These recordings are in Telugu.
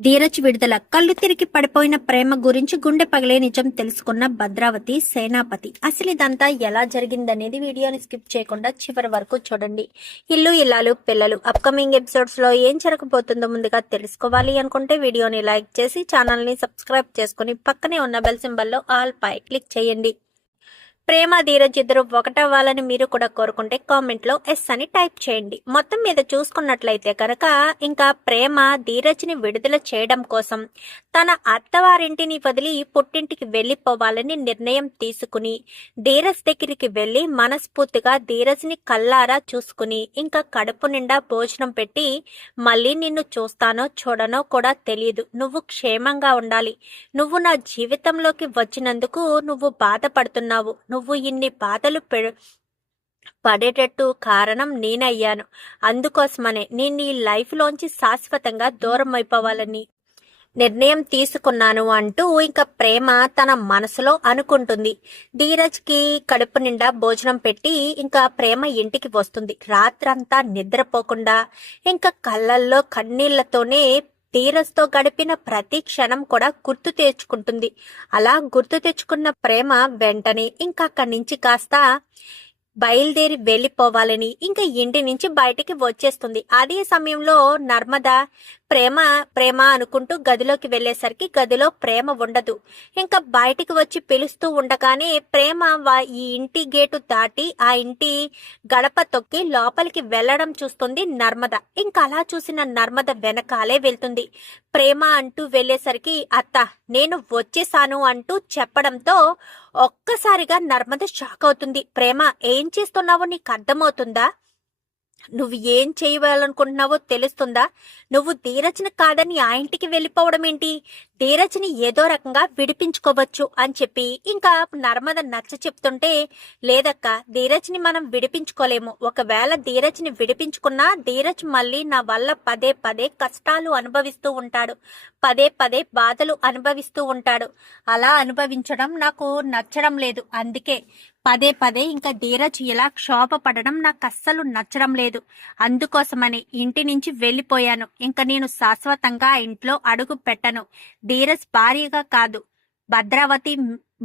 ధీరజ్ విడుదల. కళ్ళు తిరిగి పడిపోయిన ప్రేమ గురించి గుండె పగిలే నిజం తెలుసుకున్న భద్రావతి సేనాపతి. అసలు ఇదంతా ఎలా జరిగిందనేది వీడియోని స్కిప్ చేయకుండా చివరి వరకు చూడండి. ఇల్లు ఇల్లాలు పిల్లలు అప్కమింగ్ ఎపిసోడ్స్ లో ఏం జరగబోతుందో ముందుగా తెలుసుకోవాలి అనుకుంటే వీడియోని లైక్ చేసి ఛానల్ ని సబ్స్క్రైబ్ చేసుకుని పక్కనే ఉన్న బెల్ సింబల్ లో ఆల్ పై క్లిక్ చేయండి. ప్రేమ ధీరజ్ ఇద్దరు ఒకటవ్వాలని మీరు కూడా కోరుకుంటే కామెంట్ లో ఎస్ అని టైప్ చేయండి. మొత్తం మీద చూసుకున్నట్లయితే కనుక ఇంకా ప్రేమ ధీరజ్ ని విడుదల చేయడం కోసం తన అత్తవారింటిని వదిలి పుట్టింటికి వెళ్లిపోవాలని నిర్ణయం తీసుకుని ధీరజ్ దగ్గరికి వెళ్లి మనస్ఫూర్తిగా ధీరజ్ ని కల్లారా చూసుకుని ఇంకా కడుపు నిండా భోజనం పెట్టి మళ్ళీ నిన్ను చూస్తానో చూడనో కూడా తెలియదు, నువ్వు క్షేమంగా ఉండాలి, నువ్వు నా జీవితంలోకి వచ్చినందుకు నువ్వు బాధపడుతున్నావు, నువ్వు ఇన్ని బాధలు పడేటట్టు కారణం నేనయ్యాను, అందుకోసమనే నేను ఈ లైఫ్ లోంచి శాశ్వతంగా దూరం అయిపోవాలని నిర్ణయం తీసుకున్నాను అంటూ ఇంకా ప్రేమ తన మనసులో అనుకుంటుంది. ధీరజ్ కి కడుపు నిండా భోజనం పెట్టి ఇంకా ప్రేమ ఇంటికి వస్తుంది. రాత్రంతా నిద్రపోకుండా ఇంకా కళ్ళల్లో కన్నీళ్లతోనే ధీరజ్ తో గడిపిన ప్రతి క్షణం కూడా గుర్తు తెచ్చుకుంటుంది. అలా గుర్తు తెచ్చుకున్న ప్రేమ వెంటనే ఇంకా అక్కడి నుంచి కాస్త బయలుదేరి వెళ్లిపోవాలని ఇంకా ఇంటి నుంచి బయటికి వచ్చేస్తుంది. అదే సమయంలో నర్మద ప్రేమ ప్రేమ అనుకుంటూ గదిలోకి వెళ్లేసరికి గదిలో ప్రేమ ఉండదు. ఇంకా బయటికి వచ్చి పిలుస్తూ ఉండగానే ప్రేమ ఈ ఇంటి గేటు దాటి ఆ ఇంటి గడప తొక్కి లోపలికి వెళ్లడం చూస్తుంది నర్మద. ఇంకా అలా చూసిన నర్మద వెనకాలే వెళ్తుంది. ప్రేమ అంటూ వెళ్లేసరికి అత్త నేను వచ్చేసాను అంటూ చెప్పడంతో ఒక్కసారిగా నర్మద షాక్ అవుతుంది. ప్రేమ ఏం చేస్తున్నావో నీకు అర్థమవుతుందా? నువ్వు ఏం చేయవాలనుకుంటున్నావో తెలుస్తుందా? నువ్వు ధీరజ్ని కాదని ఆ ఇంటికి వెళ్ళిపోవడం ఏంటి? ధీరజ్ని ఏదో రకంగా విడిపించుకోవచ్చు అని చెప్పి ఇంకా నర్మద నచ్చ చెప్తుంటే, లేదక్క ధీరజ్ని మనం విడిపించుకోలేము, ఒకవేళ ధీరజ్ని విడిపించుకున్నా ధీరజ్ మళ్ళీ నా వల్ల పదే పదే కష్టాలు అనుభవిస్తూ ఉంటాడు, పదే పదే బాధలు అనుభవిస్తూ ఉంటాడు. అలా అనుభవించడం నాకు నచ్చడం లేదు. అందుకే పదే పదే ఇంకా ధీరజ్ ఇలా క్షోభ పడడం నాకు అస్సలు నచ్చడం లేదు. అందుకోసమని ఇంటి నుంచి వెళ్లిపోయాను. ఇంకా నేను శాశ్వతంగా ఇంట్లో అడుగు పెట్టను. ధీరజ్ భార్యగా కాదు, భద్రావతి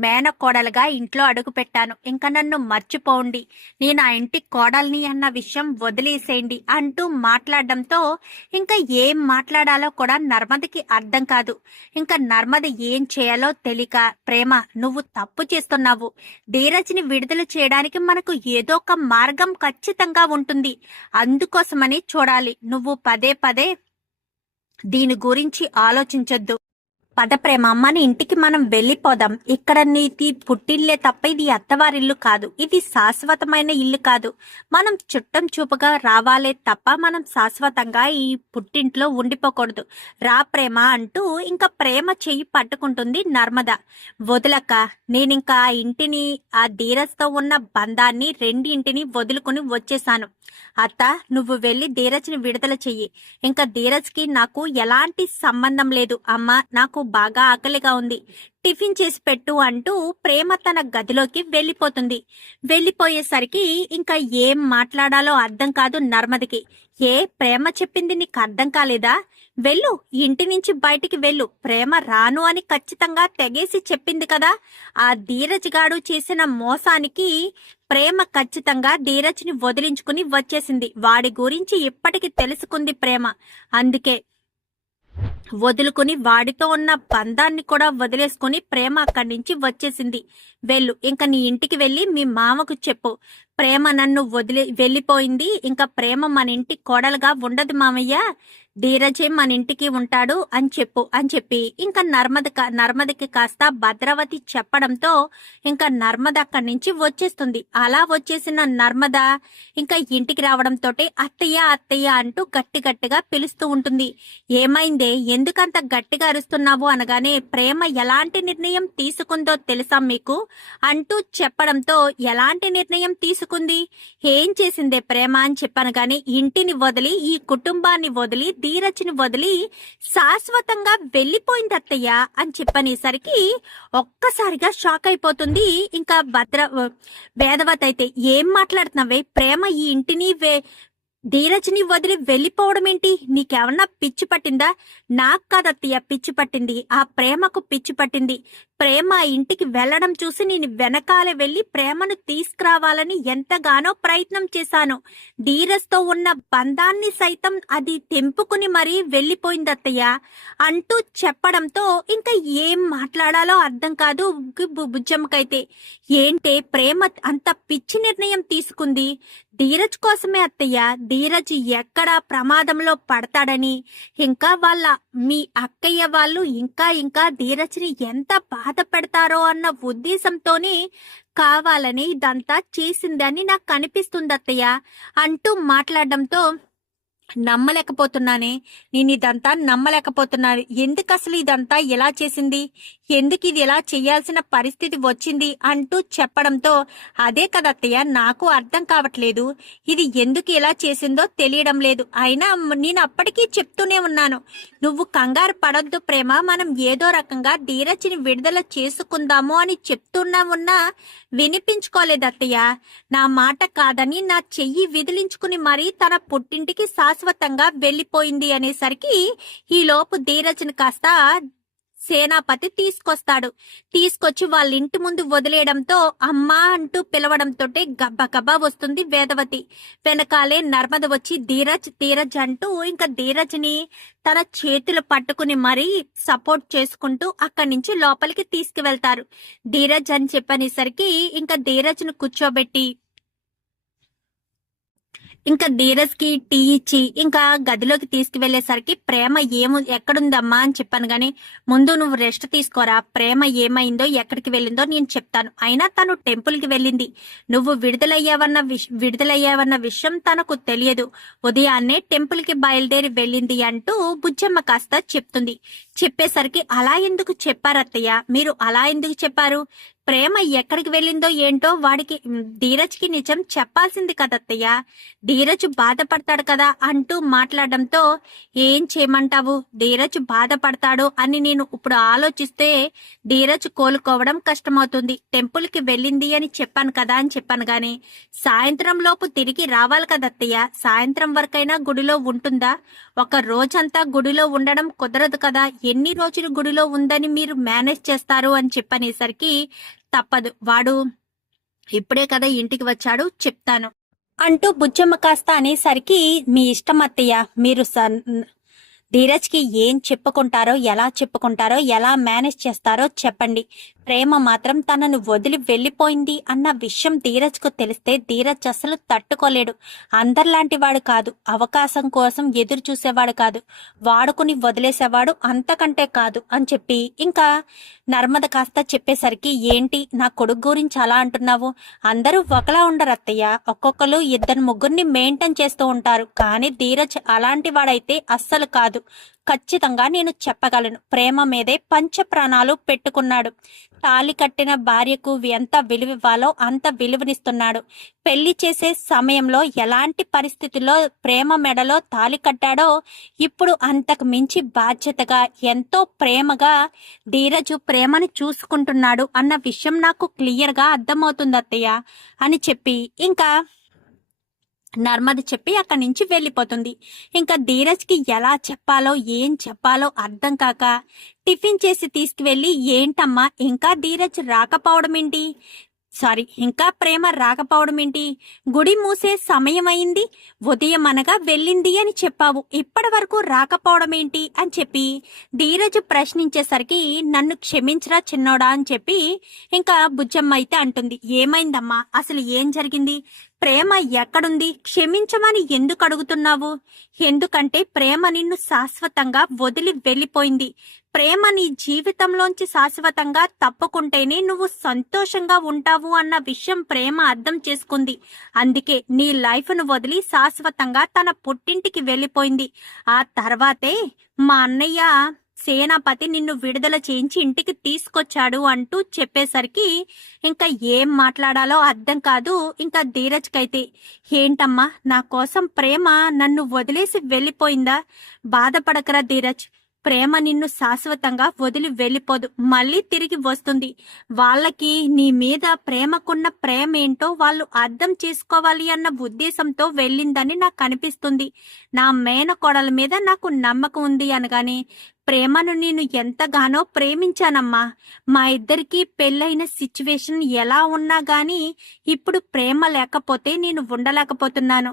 మేనకోడలుగా ఇంట్లో అడుగు పెట్టాను. ఇంకా నన్ను మర్చిపోండి, నేను ఆ ఇంటి కోడల్ని అన్న విషయం వదిలేసేయండి అంటూ మాట్లాడడంతో ఇంకా ఏం మాట్లాడాలో కూడా నర్మదకి అర్థం కాదు. ఇంకా నర్మద ఏం చేయాలో తెలియక, ప్రేమ నువ్వు తప్పు చేస్తున్నావు, ధీరజ్ని విడుదల చేయడానికి మనకు ఏదో ఒక మార్గం ఖచ్చితంగా ఉంటుంది, అందుకోసమని చూడాలి, నువ్వు పదే పదే దీని గురించి ఆలోచించొద్దు. పద ప్రేమ, మన ఇంటికి మనం వెళ్ళిపోదాం. ఇక్కడ నీది పుట్టిల్లే తప్ప ఇది అత్తవారిల్లు కాదు, ఇది శాశ్వతమైన ఇల్లు కాదు. మనం చుట్టం చూపుగా రావాలే తప్ప మనం శాశ్వతంగా ఈ పుట్టింట్లో ఉండిపోకూడదు. రా ప్రేమ అంటూ ఇంకా ప్రేమ చెయ్యి పట్టుకుంటుంది నర్మద. వదులక, నేనింకా ఆ ఇంటిని, ఆ ధీరజ్తో ఉన్న బంధాన్ని రెండింటిని వదులుకుని వచ్చేసాను. అత్త నువ్వు వెళ్లి ధీరజ్ని విడుదల చెయ్యి. ఇంకా ధీరజ్కి నాకు ఎలాంటి సంబంధం లేదు. అమ్మ నాకు బాగా ఆకలిగా ఉంది, టిఫిన్ చేసి పెట్టు అంటూ ప్రేమ తన గదిలోకి వెళ్లిపోతుంది. వెళ్లిపోయేసరికి ఇంకా ఏం మాట్లాడాలో అర్థం కాదు నర్మదకి. ఏ ప్రేమ చెప్పింది నీకు అర్థం కాలేదా? వెళ్ళు, ఇంటి నుంచి బయటికి వెళ్ళు. ప్రేమ రాను అని ఖచ్చితంగా తెగేసి చెప్పింది కదా. ఆ ధీరజ్ గాడు చేసిన మోసానికి ప్రేమ ఖచ్చితంగా ధీరజ్ని వదిలించుకుని వచ్చేసింది. వాడి గురించి ఇప్పటికి తెలుసుకుంది ప్రేమ. అందుకే వదులుకుని వాడితో ఉన్న బంధాన్ని కూడా వదిలేసుకుని ప్రేమ అక్కడి నుంచి వచ్చేసింది. వెళ్ళు, ఇంకా నీ ఇంటికి వెళ్ళి మీ మామకు చెప్పు, ప్రేమ నన్ను వెళ్ళిపోయింది, ఇంకా ప్రేమ మన ఇంటి కోడలుగా ఉండదు మామయ్య, ధీరజే మన ఇంటికి ఉంటాడు అని చెప్పు అని చెప్పి ఇంకా నర్మదకి కాస్త భద్రావతి చెప్పడంతో ఇంకా నర్మద అక్కడి నుంచి వచ్చేస్తుంది. అలా వచ్చేసిన నర్మద ఇంకా ఇంటికి రావడంతో అత్తయ్య అత్తయ్య అంటూ గట్టి గట్టిగా పిలుస్తూ ఉంటుంది. ఏమైందే, ఎందుకంత గట్టిగా అరుస్తున్నావు అనగానే, ప్రేమ ఎలాంటి నిర్ణయం తీసుకుందో తెలుసా మీకు అంటూ చెప్పడంతో, ఎలాంటి నిర్ణయం తీసుకుంది, ఏం చేసిందే ప్రేమ అని చెప్పాను గాని, ఇంటిని వదిలి ఈ కుటుంబాన్ని వదిలి ధీరజ్ని వదిలి శాశ్వతంగా వెళ్ళిపోయింది అత్తయ్య అని చెప్పనేసరికి ఒక్కసారిగా షాక్ అయిపోతుంది. ఇంకా వేదవతి అయితే, ఏం మాట్లాడుతున్నావే ప్రేమ, ఈ ఇంటిని ధీరజ్ని వదిలి వెళ్ళిపోవడం ఏంటి? నీకేమన్నా పిచ్చి పట్టిందా? నాకు కాదత్తయ్య పిచ్చి పట్టింది, ఆ ప్రేమకు పిచ్చి పట్టింది. ప్రేమ ఇంటికి వెళ్లడం చూసి నేను వెనకాలే వెళ్లి ప్రేమను తీసుకురావాలని ఎంతగానో ప్రయత్నం చేశాను. ధీరజ్తో ఉన్న బంధాన్ని సైతం అది తెంపుకుని మరీ వెళ్ళిపోయింది అత్తయ్య అంటూ చెప్పడంతో ఇంకా ఏం మాట్లాడాలో అర్థం కాదు బుజ్జమ్మకైతే. ఏంటే ప్రేమ అంత పిచ్చి నిర్ణయం తీసుకుంది? ధీరజ్ కోసమే అత్తయ్య. ధీరజ్ ఎక్కడ ప్రమాదంలో పడతాడని, ఇంకా వాళ్ళ మీ అక్కయ్య వాళ్ళు ఇంకా ధీరజ్ని ఎంత బాధ పెడతారో అన్న ఉద్దేశంతోనే కావాలని ఇదంతా చేసిందని నాకు కనిపిస్తుంది అత్తయ్య అంటూ మాట్లాడడంతో నమ్మలేకపోతున్నానే, నేను ఇదంతా నమ్మలేకపోతున్నాను. ఎందుకు అసలు ఇదంతా ఎలా చేసింది, ఎందుకు ఇది ఎలా చేయాల్సిన పరిస్థితి వచ్చింది అంటూ చెప్పడంతో అదే కదత్తయ్య నాకు అర్థం కావట్లేదు. ఇది ఎందుకు ఎలా చేసిందో తెలియడం లేదు. అయినా నేను అప్పటికీ చెప్తూనే ఉన్నాను, నువ్వు కంగారు పడొద్దు ప్రేమ, మనం ఏదో రకంగా ధీరజ్ని విడుదల చేసుకుందాము అని ఉన్నా వినిపించుకోలేదు అత్తయ్య. నా మాట కాదని నా చెయ్యి విదిలించుకుని మరీ తన పుట్టింటికి శాశ్వతంగా వెళ్లిపోయింది అనేసరికి ఈలోపు ధీరజ్ని కాస్త సేనాపతి తీసుకొచ్చి వాళ్ళ ఇంటి ముందు వదిలేయడంతో అమ్మా అంటూ పిలవడంతో గబ్బా వస్తుంది వేదవతి. వెనకాలే నర్మద వచ్చి ధీరజ్ అంటూ ఇంకా ధీరజ్ని తన చేతులు పట్టుకుని మరీ సపోర్ట్ చేసుకుంటూ అక్కడి నుంచి లోపలికి తీసుకువెళ్తారు. ధీరజ్ అని చెప్పనేసరికి ఇంకా ధీరజ్ను కూర్చోబెట్టి ఇంకా ధీరజ్ కి టీ ఇచ్చి ఇంకా గదిలోకి తీసుకువెళ్లేసరికి ప్రేమ ఎక్కడుందమ్మా అని చెప్పాను గాని, ముందు నువ్వు రెస్ట్ తీసుకోరా, ప్రేమ ఏమైందో ఎక్కడికి వెళ్ళిందో నేను చెప్తాను. అయినా తను టెంపుల్ కి వెళ్ళింది, నువ్వు విడుదలయ్యావన్న విషయం తనకు తెలియదు. ఉదయాన్నే టెంపుల్ కి బయలుదేరి వెళ్ళింది అంటూ బుజ్జమ్మ కాస్త చెప్తుంది. చెప్పేసరికి అలా ఎందుకు చెప్పారత్తయ్య, మీరు అలా ఎందుకు చెప్పారు? ప్రేమ ఎక్కడికి వెళ్ళిందో ఏంటో వాడికి ధీరజ్కి నిజం చెప్పాల్సింది కదత్తయ్య, ధీరజ్ బాధపడతాడు కదా అంటూ మాట్లాడడంతో ఏం చేయమంటావు, ధీరజ్ బాధపడతాడు అని నేను ఇప్పుడు ఆలోచిస్తే ధీరజ్ కోలుకోవడం కష్టమవుతుంది. టెంపుల్ కి వెళ్ళింది అని చెప్పాను కదా అని చెప్పాను గాని సాయంత్రం లోపు తిరిగి రావాలి కదత్తయ్య, సాయంత్రం వరకైనా గుడిలో ఉంటుందా? ఒక రోజంతా గుడిలో ఉండడం కుదరదు కదా, ఎన్ని రోజులు గుడిలో ఉందని మీరు మేనేజ్ చేస్తారు అని చెప్పనేసరికి తప్పదు, వాడు ఇప్పుడే కదా ఇంటికి వచ్చాడు, చెప్తాను అంటూ బుజ్జమ్మ కాస్త అనేసరికి మీ ఇష్టం అత్తయ్య, మీరు ధీరజ్కి ఏం చెప్పుకుంటారో ఎలా మేనేజ్ చేస్తారో చెప్పండి. ప్రేమ మాత్రం తనను వదిలి వెళ్ళిపోయింది అన్న విషయం ధీరజ్కు తెలిస్తే ధీరజ్ అసలు తట్టుకోలేడు. అందరిలాంటి వాడు కాదు, అవకాశం కోసం ఎదురు చూసేవాడు కాదు, వాడుకుని వదిలేసేవాడు అంతకంటే కాదు అని చెప్పి ఇంకా నర్మద కాస్త చెప్పేసరికి ఏంటి నా కొడుకు గురించి అలా అంటున్నావు? అందరూ ఒకలా ఉండరు అత్తయ్య, ఒక్కొక్కరు ఇద్దరు ముగ్గురిని మెయింటైన్ చేస్తూ ఉంటారు. కానీ ధీరజ్ అలాంటి వాడైతే అస్సలు కాదు. ఖచ్చితంగా నేను చెప్పగలను, ప్రేమ మీదే పంచ ప్రాణాలు పెట్టుకున్నాడు. తాళి కట్టిన భార్యకు ఎంత విలువివ్వాలో అంత విలువనిస్తున్నాడు. పెళ్లి చేసే సమయంలో ఎలాంటి పరిస్థితుల్లో ప్రేమ మెడలో తాళి కట్టాడో ఇప్పుడు అంతకు మించి బాధ్యతగా ఎంతో ప్రేమగా ధీరజు ప్రేమని చూసుకుంటున్నాడు అన్న విషయం నాకు క్లియర్గా అర్థమవుతుంది అత్తయ్య అని చెప్పి ఇంకా నర్మద చెప్పి అక్కడి నుంచి వెళ్ళిపోతుంది. ఇంకా ధీరజ్కి ఎలా చెప్పాలో ఏం చెప్పాలో అర్థం కాక టిఫిన్ చేసి తీసుకువెళ్ళి ఏంటమ్మా ఇంకా ధీరజ్ రాకపోవడం ఏంటి, ఇంకా ప్రేమ రాకపోవడం ఏంటి, గుడి మూసే సమయం అయింది, ఉదయం అనగా వెళ్ళింది అని చెప్పావు, ఇప్పటి వరకు రాకపోవడం ఏంటి అని చెప్పి ధీరజ్ ప్రశ్నించేసరికి నన్ను క్షమించరా చిన్నోడా అని చెప్పి ఇంకా బుజ్జమ్మ అయితే అంటుంది. ఏమైందమ్మా, అసలు ఏం జరిగింది, ప్రేమ ఎక్కడుంది, క్షమించమని ఎందుకు అడుగుతున్నావు? ఎందుకంటే ప్రేమ నిన్ను శాశ్వతంగా వదిలి వెళ్ళిపోయింది. ప్రేమ నీ జీవితంలోంచి శాశ్వతంగా తప్పుకుంటేనే నువ్వు సంతోషంగా ఉంటావు అన్న విషయం ప్రేమ అర్థం చేసుకుంది. అందుకే నీ లైఫ్ను వదిలి శాశ్వతంగా తన పుట్టింటికి వెళ్ళిపోయింది. ఆ తర్వాతే మా అన్నయ్య సేనాపతి నిన్ను విడుదల చేయించి ఇంటికి తీసుకొచ్చాడు అంటూ చెప్పేసరికి ఇంకా ఏం మాట్లాడాలో అర్థం కాదు ఇంకా ధీరజ్కైతే. ఏంటమ్మా, నా కోసం ప్రేమ నన్ను వదిలేసి వెళ్ళిపోయిందా? బాధపడకరా ధీరజ్, ప్రేమ నిన్ను శాశ్వతంగా వదిలి వెళ్ళిపోదు, మళ్ళీ తిరిగి వస్తుంది. వాళ్ళకి నీ మీద ప్రేమకున్న ప్రేమ ఏంటో వాళ్ళు అర్థం చేసుకోవాలి అన్న ఉద్దేశంతో వెళ్ళిందని నాకు అనిపిస్తుంది. నా మేనకోడల మీద నాకు నమ్మకం ఉంది అనగానే, ప్రేమను నేను ఎంతగానో ప్రేమించానమ్మా. మా ఇద్దరికి పెళ్ళైన సిచ్యువేషన్ ఎలా ఉన్నా గాని ఇప్పుడు ప్రేమ లేకపోతే నేను ఉండలేకపోతున్నాను.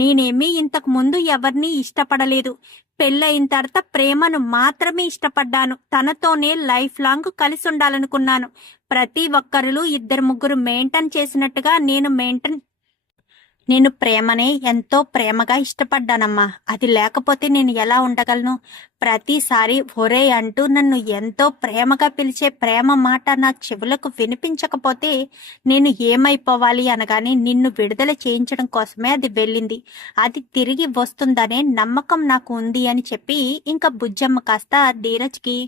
నేనేమీ ఇంతకు ముందు ఎవరిని ఇష్టపడలేదు. పెళ్ళయిన తర్వాత ప్రేమను మాత్రమే ఇష్టపడ్డాను. తనతోనే లైఫ్ లాంగ్ కలిసి ఉండాలనుకున్నాను. ప్రతి ఒక్కరు ఇద్దరు ముగ్గురు మెయింటైన్ చేసినట్టుగా నేను ప్రేమనే ఎంతో ప్రేమగా ఇష్టపడ్డానమ్మా. అది లేకపోతే నేను ఎలా ఉండగలను? ప్రతిసారి ఒరే అంటూ నన్ను ఎంతో ప్రేమగా పిలిచే ప్రేమ మాట నా చెవులకు వినిపించకపోతే నేను ఏమైపోవాలి అనగానే, నిన్ను విడుదల చేయించడం కోసమే అది వెళ్ళింది. అది తిరిగి వస్తుందనే నమ్మకం నాకు ఉంది అని చెప్పి ఇంకా బుజ్జమ్మ కాస్త ధీరజ్కి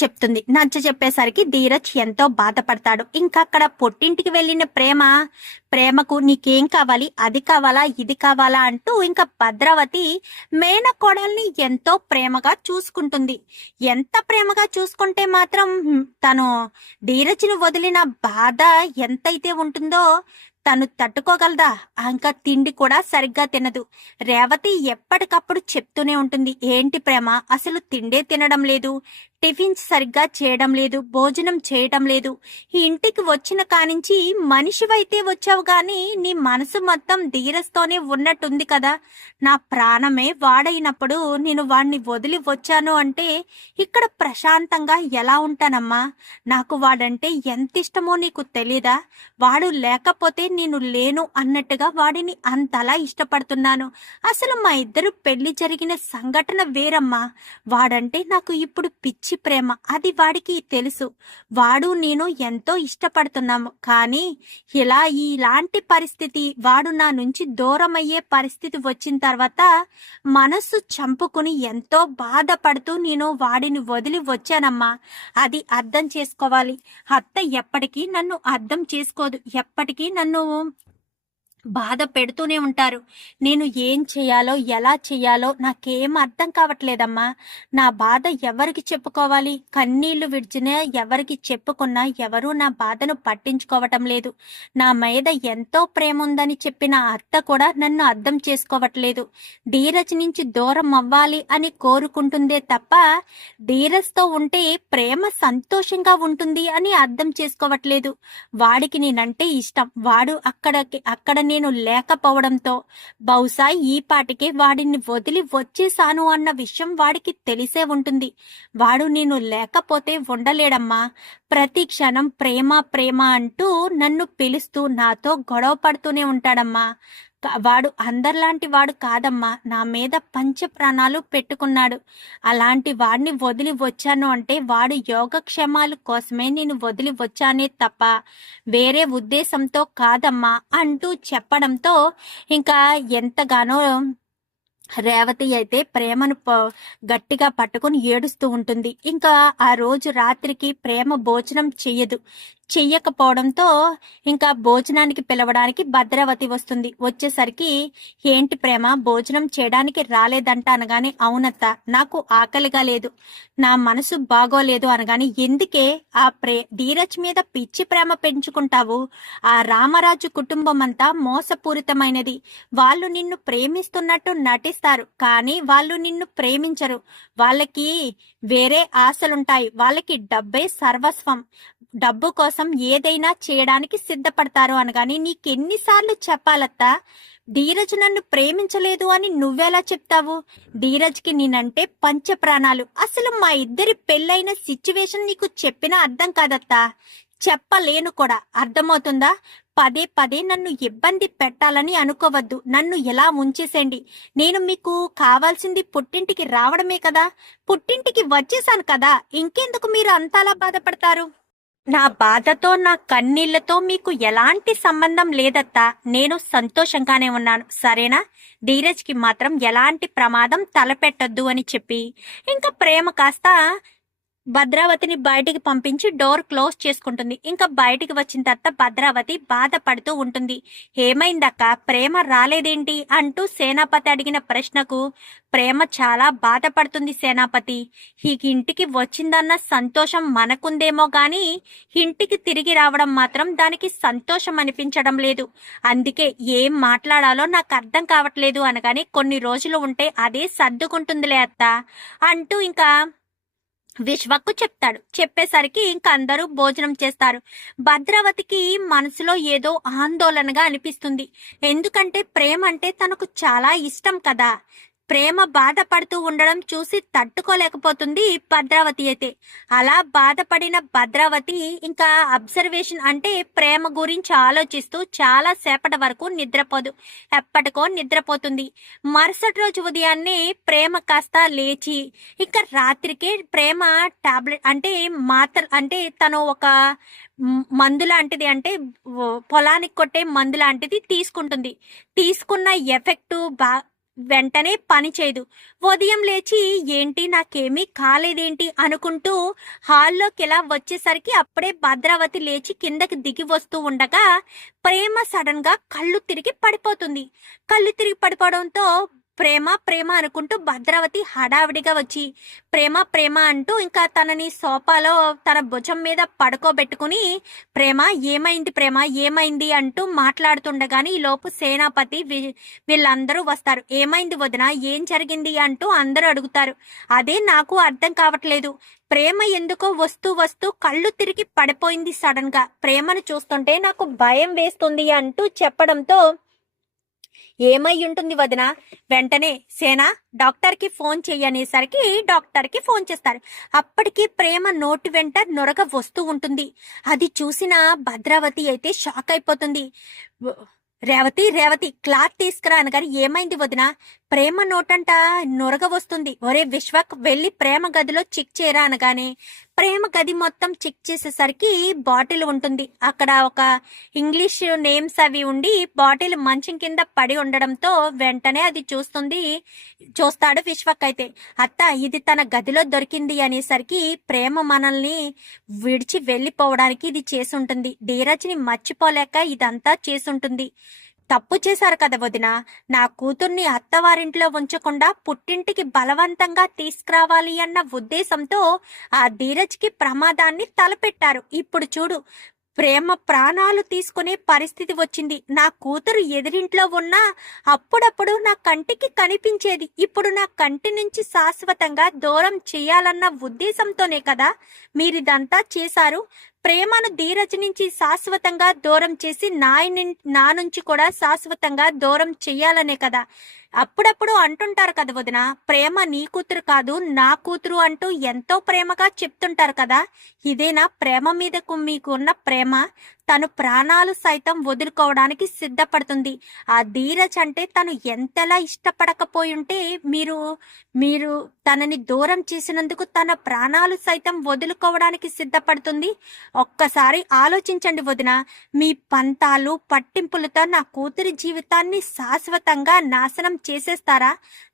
చెప్తుంది. చెప్పేసరికి ధీరజ్ ఎంతో బాధపడతాడు. ఇంకా అక్కడ పుట్టింటికి వెళ్ళిన ప్రేమకు నీకేం కావాలి, అది కావాలా, ఇది కావాలా అంటూ ఇంకా భద్రావతి మేనకోడల్ని ఎంతో ప్రేమగా చూసుకుంటుంది. ఎంత ప్రేమగా చూసుకుంటే మాత్రం తను ధీరజ్ను వదిలిన బాధ ఎంతైతే ఉంటుందో తను తట్టుకోగలదా? ఇంకా తిండి కూడా సరిగ్గా తినదు. రేవతి ఎప్పటికప్పుడు చెప్తూనే ఉంటుంది, ఏంటి ప్రేమ అసలు తిండే తినడం లేదు, టిఫిన్స్ సరిగ్గా చేయడం లేదు, భోజనం చేయడం లేదు. ఈ ఇంటికి వచ్చిన కానించి మనిషివైతే వచ్చావు గాని నీ మనసు మొత్తం ధీరస్తోనే ఉన్నట్టుంది కదా. నా ప్రాణమే వాడైనప్పుడు నేను వాడిని వదిలి వచ్చాను అంటే ఇక్కడ ప్రశాంతంగా ఎలా ఉంటానమ్మా? నాకు వాడంటే ఎంత ఇష్టమో నీకు తెలీదా? వాడు లేకపోతే నేను లేను అన్నట్టుగా వాడిని అంతలా ఇష్టపడుతున్నాను. అసలు మా ఇద్దరు పెళ్లి జరిగిన సంఘటన వేరమ్మా. వాడంటే నాకు ఇప్పుడు పిచ్చి ప్రేమ, అది వాడికి తెలుసు. వాడు నేను ఎంతో ఇష్టపడుతున్నాము. కానీ ఇలాంటి పరిస్థితి, వాడు నా నుంచి దూరం అయ్యే పరిస్థితి వచ్చిన తర్వాత మనస్సు చంపుకుని ఎంతో బాధపడుతూ నేను వాడిని వదిలి వచ్చానమ్మా. అది అర్థం చేసుకోవాలి. అత్త ఎప్పటికీ నన్ను అర్థం చేసుకోదు, ఎప్పటికీ నన్ను బాధ పెడుతూనే ఉంటారు. నేను ఏం చేయాలో ఎలా చేయాలో నాకేం అర్థం కావట్లేదమ్మా. నా బాధ ఎవరికి చెప్పుకోవాలి? కన్నీళ్లు విడిచిన ఎవరికి చెప్పుకున్నా ఎవరూ నా బాధను పట్టించుకోవటం లేదు. నా మీద ఎంతో ప్రేమ ఉందని చెప్పిన అత్త కూడా నన్ను అర్థం చేసుకోవట్లేదు. ధీరజ్ నుంచి దూరం అవ్వాలి అని కోరుకుంటుందే తప్ప ధీరజ్తో ఉంటే ప్రేమ సంతోషంగా ఉంటుంది అని అర్థం చేసుకోవట్లేదు. వాడికి నేనంటే ఇష్టం. వాడు అక్కడ నేను లేకపోవడంతో బహుశా ఈ పాటికే వాడిని వదిలి వచ్చేసాను అన్న విషయం వాడికి తెలిసే ఉంటుంది. వాడు నేను లేకపోతే ఉండలేడమ్మా. ప్రతి క్షణం ప్రేమ ప్రేమ అంటూ నన్ను పిలుస్తూ నాతో గొడవ పడుతూనే ఉంటాడమ్మా. వాడు అందరిలాంటి వాడు కాదమ్మా. నా మీద పంచ ప్రాణాలు పెట్టుకున్నాడు. అలాంటి వాడిని వదిలి వచ్చాను అంటే వాడు యోగక్షేమాల కోసమే నేను వదిలి వచ్చానే తప్ప వేరే ఉద్దేశంతో కాదమ్మా అంటూ చెప్పడంతో ఇంకా ఎంతగానో రేవతి అయితే ప్రేమను గట్టిగా పట్టుకుని ఏడుస్తూ ఉంటుంది. ఇంకా ఆ రోజు రాత్రికి ప్రేమ భోజనం చెయ్యకపోవడంతో ఇంకా భోజనానికి పిలవడానికి భద్రావతి వస్తుంది. వచ్చేసరికి ఏంటి ప్రేమ భోజనం చేయడానికి రాలేదంట అనగానే, అవునత్త నాకు ఆకలిగా లేదు, నా మనసు బాగోలేదు అనగానే, ఎందుకే ఆ ధీరజ్ మీద పిచ్చి ప్రేమ పెంచుకుంటావు? ఆ రామరాజు కుటుంబం అంతా మోసపూరితమైనది. వాళ్ళు నిన్ను ప్రేమిస్తున్నట్టు నటిస్తారు కానీ వాళ్ళు నిన్ను ప్రేమించరు. వాళ్ళకి వేరే ఆశలుంటాయి. వాళ్ళకి డబ్బే సర్వస్వం. డబ్బు కోసం ఏదైనా చేయడానికి సిద్ధపడతారు అనగాని, నీకెన్నిసార్లు చెప్పాలత్తా? ధీరజ్ నన్ను ప్రేమించలేదు అని నువ్వెలా చెప్తావు? ధీరజ్కి నేనంటే పంచ ప్రాణాలు. అసలు మా ఇద్దరి పెళ్ళైన సిచ్యువేషన్ నీకు చెప్పినా అర్థం కాదత్తా, చెప్పలేను కూడా. అర్థమవుతుందా? పదే పదే నన్ను ఇబ్బంది పెట్టాలని అనుకోవద్దు. నన్ను ఎలా ఉంచేసేయండి. నేను మీకు కావాల్సింది పుట్టింటికి రావడమే కదా. పుట్టింటికి వచ్చేసాను కదా, ఇంకెందుకు మీరు అంతలా బాధపడతారు? నా బాధతో నా కన్నీళ్లతో మీకు ఎలాంటి సంబంధం లేదత్తా. నేను సంతోషంగానే ఉన్నాను, సరేనా? ధీరజ్కి మాత్రం ఎలాంటి ప్రమాదం తలపెట్టొద్దు అని చెప్పి ఇంకా ప్రేమ కాస్త భద్రావతిని బయటికి పంపించి డోర్ క్లోజ్ చేసుకుంటుంది. ఇంకా బయటికి వచ్చిన తర్వాత భద్రావతి బాధపడుతూ ఉంటుంది. ఏమైందక్క, ప్రేమ రాలేదేంటి అంటూ సేనాపతి అడిగిన ప్రశ్నకు ప్రేమ చాలా బాధపడుతుంది. సేనాపతి, ఈ ఇంటికి వచ్చిందన్న సంతోషం మనకుందేమో గాని ఇంటికి తిరిగి రావడం మాత్రం దానికి సంతోషం అనిపించడం లేదు. అందుకే ఏం మాట్లాడాలో నాకు అర్థం కావట్లేదు అనగానే కొన్ని రోజులు ఉంటే అదే సర్దుకుంటుందిలే అత్త అంటూ ఇంకా విశ్వకు చెప్తాడు. చెప్పేసరికి ఇంక అందరూ భోజనం చేస్తారు. భద్రావతికి మనసులో ఏదో ఆందోళనగా అనిపిస్తుంది. ఎందుకంటే ప్రేమ అంటే తనకు చాలా ఇష్టం కదా. ప్రేమ బాధపడుతూ ఉండడం చూసి తట్టుకోలేకపోతుంది భద్రావతి అయితే. అలా బాధపడిన భద్రావతి ఇంకా అబ్జర్వేషన్ అంటే ప్రేమ గురించి ఆలోచిస్తూ చాలా సేపటి వరకు నిద్రపోదు. ఎప్పటికో నిద్రపోతుంది. మరుసటి రోజు ఉదయాన్నే ప్రేమ కాస్త లేచి ఇంకా రాత్రికి ప్రేమ టాబ్లెట్ అంటే మాత్ర అంటే తను ఒక మందు లాంటిది అంటే పొలానికి కొట్టే మందు లాంటిది తీసుకుంటుంది. తీసుకున్న ఎఫెక్టు వెంటనే పని చేయదు. ఉదయం లేచి ఏంటి నాకేమీ కాలేదేంటి అనుకుంటూ హాల్లోకి ఇలా వచ్చేసరికి అప్పుడే భద్రావతి లేచి కిందకి దిగి వస్తూ ఉండగా ప్రేమ సడన్ గా కళ్ళు తిరిగి పడిపోతుంది. కళ్ళు తిరిగి పడిపోవడంతో ప్రేమ ప్రేమ అనుకుంటూ భద్రావతి హడావిడిగా వచ్చి ప్రేమ ప్రేమ అంటూ ఇంకా తనని సోఫాలో తన భుజం మీద పడుకోబెట్టుకుని ప్రేమ ఏమైంది ప్రేమ ఏమైంది అంటూ మాట్లాడుతుండగాని ఈ లోపు సేనాపతి వీళ్ళందరూ వస్తారు. ఏమైంది వదిన, ఏం జరిగింది అంటూ అందరూ అడుగుతారు. అదే నాకు అర్థం కావట్లేదు. ప్రేమ ఎందుకో వస్తూ వస్తూ కళ్ళు తిరిగి పడిపోయింది సడన్ గా. ప్రేమను చూస్తుంటే నాకు భయం వేస్తుంది అంటూ చెప్పడంతో ఏమై ఉంటుంది వదిన, వెంటనే సేనా డాక్టర్కి ఫోన్ చెయ్యనేసరికి డాక్టర్కి ఫోన్ చేస్తారు. అప్పటికి ప్రేమ నోటి వెంట నొరగ వస్తూ ఉంటుంది. అది చూసిన భద్రావతి అయితే షాక్ అయిపోతుంది. రేవతి రేవతి క్లాత్ తీసుకురా అనగాని ఏమైంది వదిన, ప్రేమ నోటంట నొరగ వస్తుంది. ఒరే విశ్వక్ వెళ్ళి ప్రేమ గదిలో చెక్ చేయరా అనగానే ప్రేమ గది మొత్తం చెక్ చేసేసరికి బాటిల్ ఉంటుంది. అక్కడ ఒక ఇంగ్లీష్ నేమ్స్ అవి ఉండి బాటిల్ మంచం కింద పడి ఉండడంతో వెంటనే అది చూస్తాడు విశ్వక్. అయితే అత్త ఇది తన గదిలో దొరికింది అనేసరికి ప్రేమ మనల్ని విడిచి వెళ్ళిపోవడానికి ఇది చేసుంటుంది. ధీరజ్ని మర్చిపోలేక ఇదంతా చేసుంటుంది. తప్పు చేశారు కదా వదిన, నా కూతుర్ని అత్తవారింట్లో ఉంచకుండా పుట్టింటికి బలవంతంగా తీసుకురావాలి అన్న ఉద్దేశంతో ఆ ధీరజ్కి ప్రమాదాన్ని తలపెట్టారు. ఇప్పుడు చూడు, ప్రేమ ప్రాణాలు తీసుకునే పరిస్థితి వచ్చింది. నా కూతురు ఎదిరింట్లో ఉన్నా అప్పుడప్పుడు నా కంటికి కనిపించేది. ఇప్పుడు నా కంటి నుంచి శాశ్వతంగా దూరం చేయాలన్న ఉద్దేశంతోనే కదా మీరిదంతా చేశారు. ప్రేమను ధీరజ్ నుంచి శాశ్వతంగా దూరం చేసి నా నుంచి కూడా శాశ్వతంగా దూరం చెయ్యాలనే కదా. అప్పుడప్పుడు అంటుంటారు కదా వదిన, ప్రేమ నీ కూతురు కాదు నా కూతురు అంటూ ఎంతో ప్రేమగా చెప్తుంటారు కదా. ఇదేనా ప్రేమ మీదకు మీకు ఉన్న ప్రేమ? తను ప్రాణాలు సైతం వదులుకోవడానికి సిద్ధపడుతుంది. ఆ ధీరజ్ అంటే తను ఎంతలా ఇష్టపడకపోయుంటే మీరు తనని దూరం చేసినందుకు తన ప్రాణాలు సైతం వదులుకోవడానికి సిద్ధపడుతుంది. ఒక్కసారి ఆలోచించండి వదిన, మీ పంతాలు పట్టింపులతో నా కూతురి జీవితాన్ని శాశ్వతంగా నాశనం చేసేస్తారా?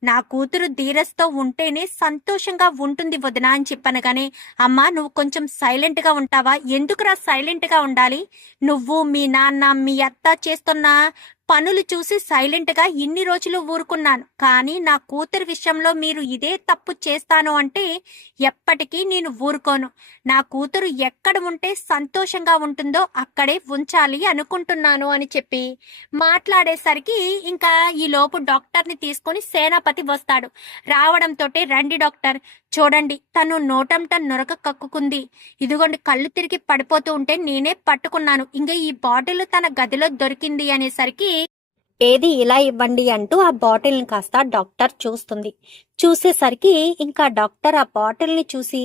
నా కూతురు ధీరజ్తో ఉంటేనే సంతోషంగా ఉంటుంది వదిన అని చెప్పనగానే అమ్మా నువ్వు కొంచెం సైలెంట్ గా ఉంటావా? ఎందుకురా సైలెంట్ గా ఉండాలి? నువ్వు మీ నాన్న మీ అత్త చేస్తున్న పనులు చూసి సైలెంట్ గా ఇన్ని రోజులు ఊరుకున్నాను. కానీ నా కూతురు విషయంలో మీరు ఇదే తప్పు చేస్తాను అంటే ఎప్పటికీ నేను ఊరుకోను. నా కూతురు ఎక్కడ ఉంటే సంతోషంగా ఉంటుందో అక్కడే ఉంచాలి అనుకుంటున్నాను అని చెప్పి మాట్లాడేసరికి ఇంకా ఈ లోపు డాక్టర్ని తీసుకొని సేనాపతి వస్తాడు. రావడంతో రండి డాక్టర్, చూడండి తను నోటంట నొరక కక్కుకుంది. ఇదిగోండి కళ్ళు తిరిగి పడిపోతూ ఉంటే నేనే పట్టుకున్నాను. ఇంకా ఈ బాటిల్ తన గదిలో దొరికింది అనేసరికి ఏది ఇలా ఇవ్వండి అంటూ ఆ బాటిల్ని కాస్త డాక్టర్ చూసేసరికి ఇంకా డాక్టర్ ఆ బాటిల్ని చూసి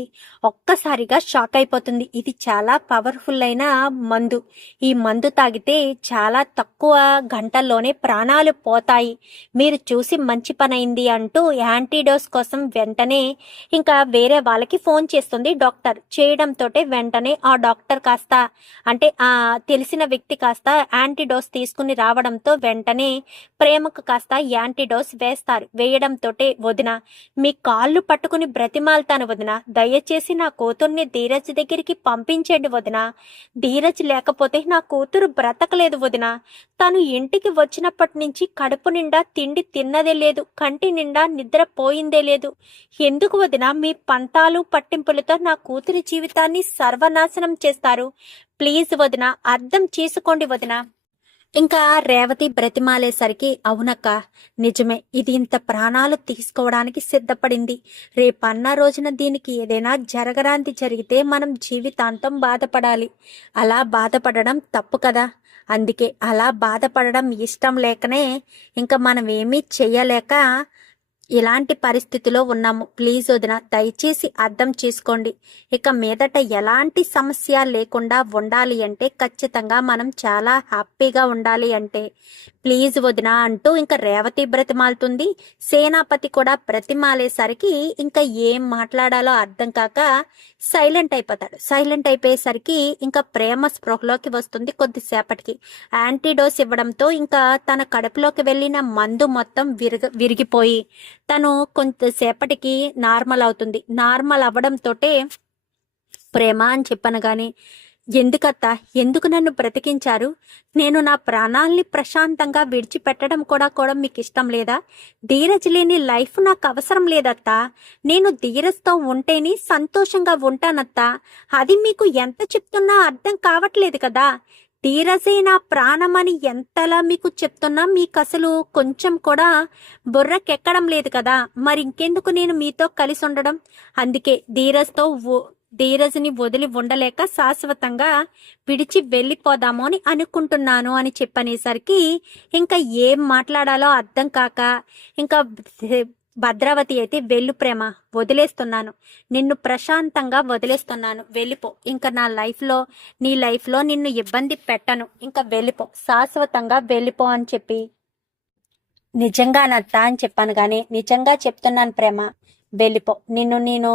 ఒక్కసారిగా షాక్ అయిపోతుంది. ఇది చాలా పవర్ఫుల్ అయిన మందు. ఈ మందు తాగితే చాలా తక్కువ గంటల్లోనే ప్రాణాలు పోతాయి. మీరు చూసి మంచి పని అయింది అంటూ యాంటీడోస్ కోసం వెంటనే ఇంకా వేరే వాళ్ళకి ఫోన్ చేస్తుంది డాక్టర్. చేయడంతో వెంటనే ఆ డాక్టర్ కాస్త అంటే ఆ తెలిసిన వ్యక్తి కాస్త యాంటీడోస్ తీసుకుని రావడంతో వెంటనే ప్రేమకు కాస్త యాంటీడోస్ వేస్తారు. వేయడంతో వదిన మీ కాళ్ళు పట్టుకుని బ్రతిమాలుతాను వదిన. దయచేసి నా కూతుర్ని ధీరజ్ దగ్గరికి పంపించండి వదిన. ధీరజ్ లేకపోతే నా కూతురు బ్రతకలేదు వదిన. తను ఇంటికి వచ్చినప్పటి నుంచి కడుపు నిండా తిండి తిన్నదే లేదు, కంటి నిండా నిద్ర పోయిందే లేదు. ఎందుకు వదిన మీ పంతాలు పట్టింపులతో నా కూతురి జీవితాన్ని సర్వనాశనం చేస్తారు? ప్లీజ్ వదిన, అర్థం చేసుకోండి వదిన. ఇంకా రేవతి బ్రతిమాలేసరికి అవునక్క, నిజమే, ఇది ఇంత ప్రాణాలు తీసుకోవడానికి సిద్ధపడింది. రేపన్న రోజున దీనికి ఏదైనా జరగరాంది జరిగితే మనం జీవితాంతం బాధపడాలి. అలా బాధపడడం తప్పు కదా. అందుకే అలా బాధపడడం ఇష్టం లేకనే ఇంకా మనం ఏమీ చెయ్యలేక ఇలాంటి పరిస్థితిలో ఉన్నాము. ప్లీజ్ వదిన, దయచేసి అర్థం చేసుకోండి. ఇక మీదట ఎలాంటి సమస్య లేకుండా ఉండాలి అంటే, ఖచ్చితంగా మనం చాలా హ్యాపీగా ఉండాలి అంటే ప్లీజ్ వదిన అంటూ ఇంకా రేవతి బ్రతిమాలుతుంది. సేనాపతి కూడా బ్రతిమాలేసరికి ఇంకా ఏం మాట్లాడాలో అర్థం కాక సైలెంట్ అయిపోతాడు. సైలెంట్ అయిపోయేసరికి ఇంకా ప్రేమ స్పృహలోకి వస్తుంది. కొద్దిసేపటికి యాంటీడోస్ ఇవ్వడంతో ఇంకా తన కడుపులోకి వెళ్ళిన మందు మొత్తం విరిగిపోయి తను కొంతసేపటికి నార్మల్ అవుతుంది. నార్మల్ అవ్వడంతో ప్రేమ అని చెప్పను గాని, ఎందుకత్తా, ఎందుకు నన్ను బ్రతికించారు? నేను నా ప్రాణాల్ని ప్రశాంతంగా విడిచిపెట్టడం కూడా మీకు ఇష్టం లేదా? ధీరజ్ లేని లైఫ్ నాకు అవసరం లేదత్తా. నేను ధీరజ్తో ఉంటేనే సంతోషంగా ఉంటానత్తా. అది మీకు ఎంత చెప్తున్నా అర్థం కావట్లేదు కదా. ధీరజే నా ప్రాణమని ఎంతలా మీకు చెప్తున్నా మీకు అసలు కొంచెం కూడా బుర్రకెక్కడం లేదు కదా. మరి ఇంకెందుకు నేను మీతో కలిసి ఉండడం? అందుకే ధీరజ్ని వదిలి ఉండలేక శాశ్వతంగా విడిచి వెళ్ళిపోదాము అని అనుకుంటున్నాను అని చెప్పనేసరికి ఇంకా ఏం మాట్లాడాలో అర్థం కాక ఇంకా భద్రావతి అయితే, వెళ్ళు ప్రేమ, వదిలేస్తున్నాను, నిన్ను ప్రశాంతంగా వదిలేస్తున్నాను, వెళ్ళిపో. ఇంకా నీ లైఫ్లో నిన్ను ఇబ్బంది పెట్టను, ఇంకా వెళ్ళిపో, శాశ్వతంగా వెళ్ళిపో అని చెప్పి, నిజంగానత్తా అని చెప్పాను కానీ, నిజంగా చెప్తున్నాను ప్రేమ, వెళ్ళిపో. నిన్ను నేను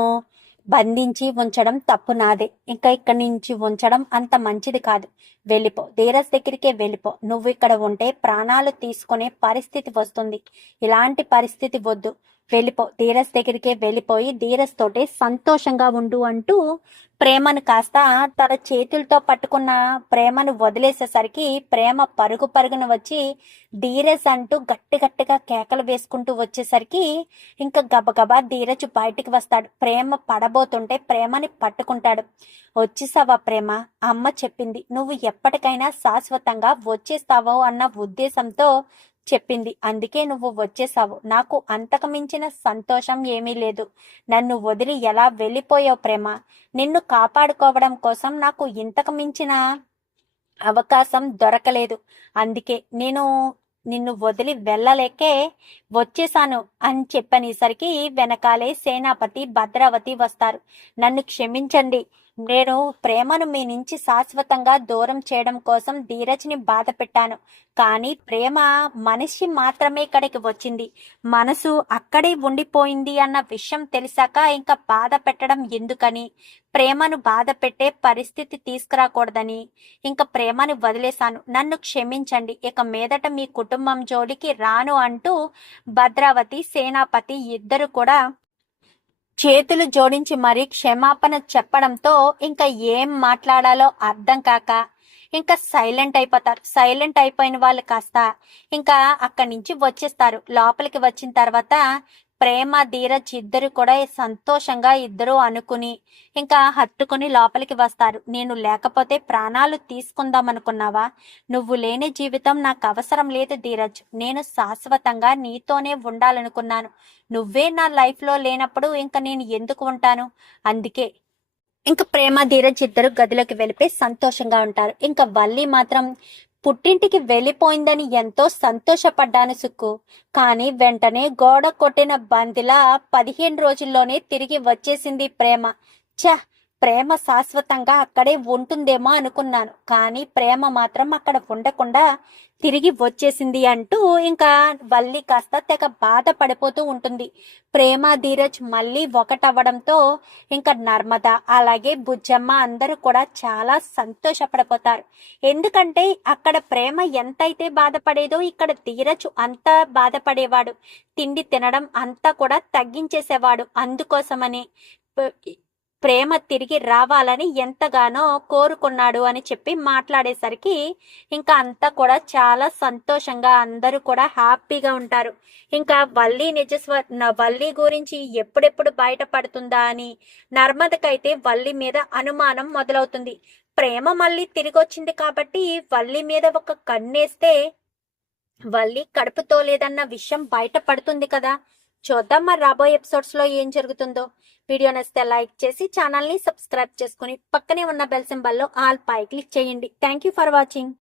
బంధించి ఉంచడం తప్పు నాదే. ఇంకా ఇక్కడి నుంచి ఉంచడం అంత మంచిది కాదు. వెళ్ళిపో, ధీరజ్ దగ్గరికే వెళ్ళిపో. నువ్వు ఇక్కడ ఉంటే ప్రాణాలు తీసుకునే పరిస్థితి వస్తుంది. ఇలాంటి పరిస్థితి వద్దు. వెళ్ళిపో, ధీరజ్ దగ్గరికే వెళ్ళిపోయి ధీరజ్ తోటే సంతోషంగా ఉండు అంటూ ప్రేమను కాస్త తన చేతులతో పట్టుకున్న ప్రేమను వదిలేసేసరికి ప్రేమ పరుగున వచ్చి ధీరజ్ అంటూ గట్టిగా కేకలు వేసుకుంటూ వచ్చేసరికి ఇంకా గబగబా ధీరజ్ బయటికి వస్తాడు. ప్రేమ పడబోతుంటే ప్రేమని పట్టుకుంటాడు. వచ్చేసావా ప్రేమ? అమ్మ చెప్పింది, నువ్వు ఎప్పటికైనా శాశ్వతంగా వచ్చేస్తావో అన్న ఉద్దేశంతో చెప్పింది. అందుకే నువ్వు వచ్చేసావు. నాకు అంతకు మించిన సంతోషం ఏమీ లేదు. నన్ను వదిలి ఎలా వెళ్ళిపోయావు ప్రేమ? నిన్ను కాపాడుకోవడం కోసం నాకు ఇంతకు మించిన అవకాశం దొరకలేదు. అందుకే నేను నిన్ను వదిలి వెళ్ళలేకే వచ్చేసాను అని చెప్పనేసరికి వెనకాలే సేనాపతి, భద్రావతి వస్తారు. నన్ను క్షమించండి, నేను ప్రేమను మీ నుంచి శాశ్వతంగా దూరం చేయడం కోసం ధీరజ్ని బాధ పెట్టాను. కానీ ప్రేమ మనిషి మాత్రమే ఇక్కడికి వచ్చింది, మనసు అక్కడే ఉండిపోయింది అన్న విషయం తెలిసాక ఇంకా బాధ పెట్టడం ఎందుకని, ప్రేమను బాధ పెట్టే పరిస్థితి తీసుకురాకూడదని ఇంకా ప్రేమను వదిలేశాను. నన్ను క్షమించండి, ఇక మీదట మీ కుటుంబం జోలికి రాను అంటూ భద్రావతి, సేనాపతి ఇద్దరు కూడా చేతులు జోడించి మరీ క్షమాపణ చెప్పడంతో ఇంకా ఏం మాట్లాడాలో అర్థం కాక ఇంకా సైలెంట్ అయిపోతారు. సైలెంట్ అయిపోయిన వాళ్ళు కాస్త ఇంకా అక్కడి నుంచి వచ్చేస్తారు. లోపలికి వచ్చిన తర్వాత ప్రేమ, ధీరజ్ ఇద్దరు కూడా సంతోషంగా ఇద్దరు అనుకుని ఇంకా హత్తుకుని లోపలికి వస్తారు. నేను లేకపోతే ప్రాణాలు తీసుకుందాం అనుకున్నావా? నువ్వు లేని జీవితం నాకు అవసరం లేదు ధీరజ్. నేను శాశ్వతంగా నీతోనే ఉండాలనుకున్నాను. నువ్వే నా లైఫ్లో లేనప్పుడు ఇంకా నేను ఎందుకు ఉంటాను? అందుకే ఇంకా ప్రేమ, ధీరజ్ ఇద్దరు గదిలోకి వెళ్ళిపోయి సంతోషంగా ఉంటారు. ఇంకా వల్లి మాత్రం పుట్టింటికి వెళ్ళిపోయిందని ఎంతో సంతోషపడ్డాను సుక్కు. కానీ వెంటనే గోడ కొట్టిన బందిలా 15 రోజుల్లోనే తిరిగి వచ్చేసింది ప్రేమ. ఛ, ప్రేమ శాశ్వతంగా అక్కడే ఉంటుందేమో అనుకున్నాను, కానీ ప్రేమ మాత్రం అక్కడ ఉండకుండా తిరిగి వచ్చేసింది అంటూ ఇంకా వల్లి కాస్త తెగ బాధపడిపోతూ ఉంటుంది. ప్రేమ ధీరజ్ మళ్ళీ ఒకటవ్వడంతో ఇంకా నర్మద అలాగే బుజ్జమ్మ అందరూ కూడా చాలా సంతోషపడిపోతారు. ఎందుకంటే అక్కడ ప్రేమ ఎంతైతే బాధపడేదో ఇక్కడ ధీరజ్ అంత బాధపడేవాడు. తిండి తినడం అంతా కూడా తగ్గించేసేవాడు. అందుకోసమని ప్రేమ తిరిగి రావాలని ఎంతగానో కోరుకున్నాడు అని చెప్పి మాట్లాడేసరికి ఇంకా అంతా కూడా చాలా సంతోషంగా అందరూ కూడా హ్యాపీగా ఉంటారు. ఇంకా వల్లి గురించి ఎప్పుడెప్పుడు బయటపడుతుందా అని నర్మదకైతే వల్లి మీద అనుమానం మొదలవుతుంది. ప్రేమ మళ్ళీ తిరిగి వచ్చింది కాబట్టి వల్లి మీద ఒక కన్నేస్తే వల్లి కడుపుతో లేదన్న విషయం బయటపడుతుంది కదా. చూద్దాం మరి రాబోయే ఎపిసోడ్స్ లో ఏం జరుగుతుందో. వీడియో నచ్చితే లైక్ చేసి ఛానల్ ని సబ్స్క్రైబ్ చేసుకుని పక్కనే ఉన్న బెల్ సింబల్ లో ఆల్ పై క్లిక్ చేయండి. Thank you for watching.